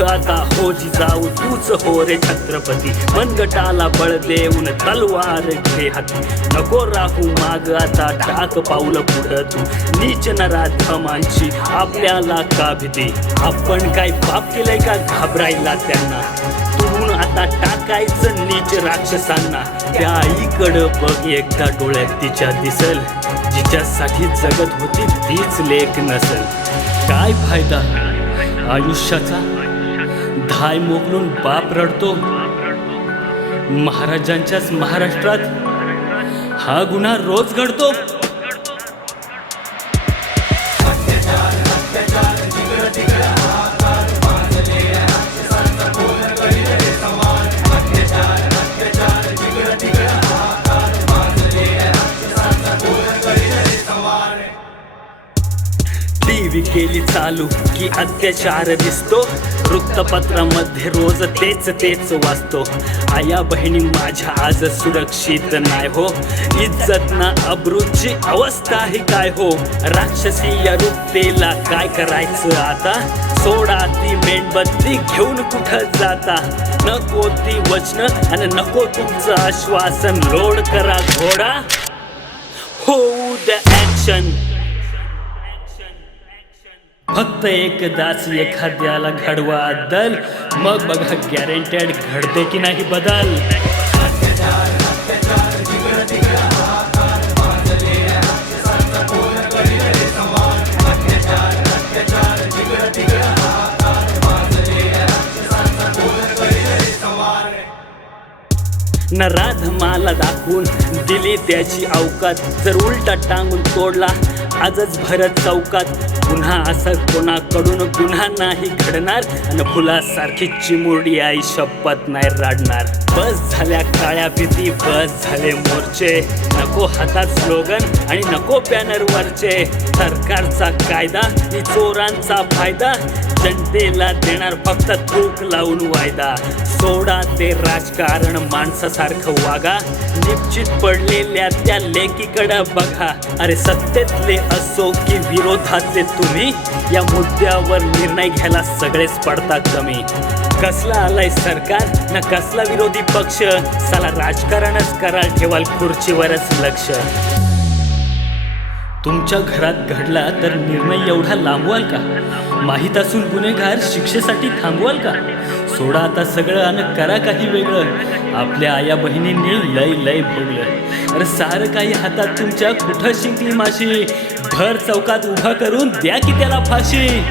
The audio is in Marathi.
नको जिजाऊ तूच हो रे छत्रपती. मनगटाला बळ देऊन तलवार घे हाती. नको राहू माग आता टाक पाऊल पुढं तू. नीच नराधमांची आपल्याला का भीती? आपण काय पाप केलंय का घाबरायला त्यांना? तुडून आता टाकायचं नीच राक्षसांना. त्या आईकडं बघ एकदा डोळ्यात तिच्या दिसल. जिच्यासाठी जगत होती तीच लेख नसल. काय फायदा आयुष्याचा? धाय मोकलून बाप रडतो. महाराजांच्याच महाराष्ट्रात हा गुन्हा रोज घडतो. टीव्ही केली चालू की अत्याचार दिसतो. वृत्तपत्रामध्ये रोज तेच तेच वाचतो. आया बहिणी माझ्या आज सुरक्षित नाही हो. इज्जत ना अब्रूची अवस्था ही काय हो? राक्षसी या वृत्तेला काय करायचं आता? सोडा ती मेणबत्ती घेऊन कुठं जाता? नको ती वचन आणि नको तुमचं आश्वासन. लोड करा घोडा. होऊ द ॲक्शन फक्त एकदाच एखाद्याला घडवा दल. मग बघा गॅरंटेड घडते की नाही बदल. नराध राधमाला दाखवून दिली त्याची अवकात. जर उलटा टांगून तोडला आजच भरत चौकात. पुन्हा असं कोणाकडून गुन्हा नाही घडणार आणि फुलासारखी चिमुरडी आई शपथ नाही राडणार. बस झाल्या काळ्या भीती बस झाले मोर्चे. नको हातात स्लोगन आणि नको बॅनर वरचे. सरकारचा कायदा चोरांचा फायदा. जनतेला देणार फक्त तूक लावून वायदा. सोडा ते राजकारण माणसासारखं वागा. निश्चित पडलेल्या त्या लेकीकडं बघा. अरे सत्तेतले असो की विरोधातले तुम्ही या मुद्द्यावर निर्णय घ्यायला सगळेच पडतात कमी कसला आलाय सरकार ना कसला विरोधी पक्ष? साला राजकारणच कराल ठेवाल खुर्चीवरच लक्ष. तुमच्या घरात घडला तर निर्णय एवढा लांबवाल का? माहीत असून गुन्हेगार शिक्षेसाठी थांबवाल का? सोडा आता सगळं आणि करा काही वेगळं. आपल्या आया बहिणींनी लय लय भोगलं. अरे सारं काही हातात तुमच्या कुठं शिंकली माशी? भर चौकात उभा करून द्या की त्याला फाशी.